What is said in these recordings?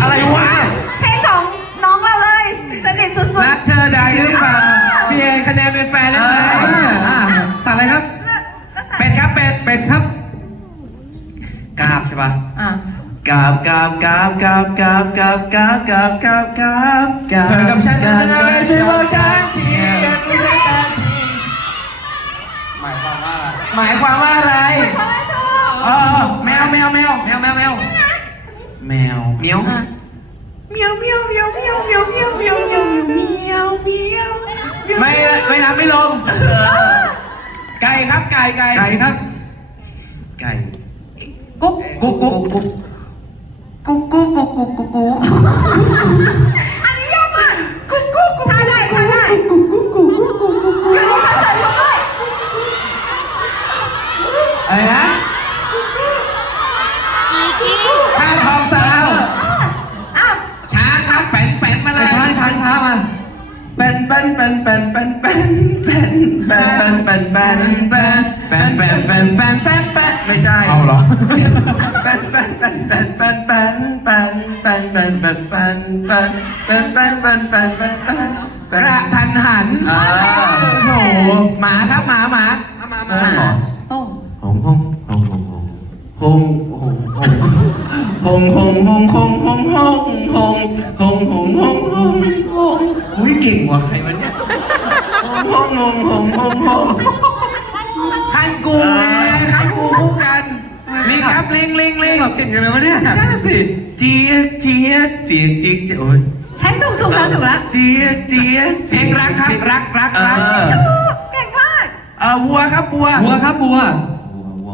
อะไรวะเพลงของน้องเราเลย สนิทสุดรักเธอได้หรือเปล่าเพียงคะแนนเป็นแฟนแล้วไหมอ่าสั่งอะไรครับๆแล้วแล้วใส่เป็ดครับเป็ดเป็ดครับกราบใช่ปะอะกราบกราบกราบกราบกราบกราบกราบกราบกราบกราบกราบเธอกับฉันเป็นอะไรใช่ว่าฉันที่ยังไม่ใช่แต่ที่หมายความว่าหมายความว่าอะไร เพราะว่า ชอบเออแมวแมวแมวแมวแมวแมวแมวเหมียวเมียวเมียวเมียวเมียวเมียวเมียวเมียวเมียวเมียวเมียวไม่ไม่รับไม่ลงไก่ครับไก่ไก่ไก่ครับ ไก่กุ๊กกุ๊กกุ๊กกุ๊ก เป็นเป็นเป็นเป็นเป็นเป็นเป็นเป็นเป็นเป็นเป็นแป่นแป่นแป่นแป่นแป่นแป่นไม่ใช่เอาเหรอเป็นเป็นเป็นเป็นเป็นเป็นเป็นเป็นเป็นเป็นเป็นเป็นเป็นเป็นเป็นเป็นเป็นเป็นกระทันหันโอ้โหหมาครับหมาหมาเอามามาเหรอโอ้หงหงหงหงหงฮงฮงฮงฮงฮงฮงฮงฮงฮงฮงฮงฮงฮงฮง ก่งว่ะใครวะเนี่ยฮงฮงงฮงงขันกูไงขันกูคู่กันลิงครับลิงลิงลิงเราเก่งจังเลยวะเนี่ยใช่สิเจี๊ยเจี๊ยเจี๊ยเจี๊ยเจี๊ยโอ้ยใช้ถูกถูกแล้วถูกแล้วเจี๊ยเจี๊ยเพลงรักครับรักรักรักถูกเก่งมากเออวัวครับวัวบัวครับบัวบัว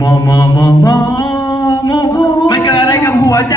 มอมอมอมอมอมอมอมันเกิดอะไรกับหัวใจ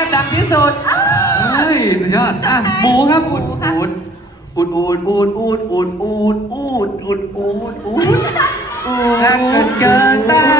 ความเงียบดังที่สุด เฮ้ยสุดยอดอะหมูครับอูดอูดอูดอูดอูดอูดอูดอูดอูดอูดอูดอูดอูดรักเกินเกินต้านเกินหนาเกินต้านเออถูกต้องโป๊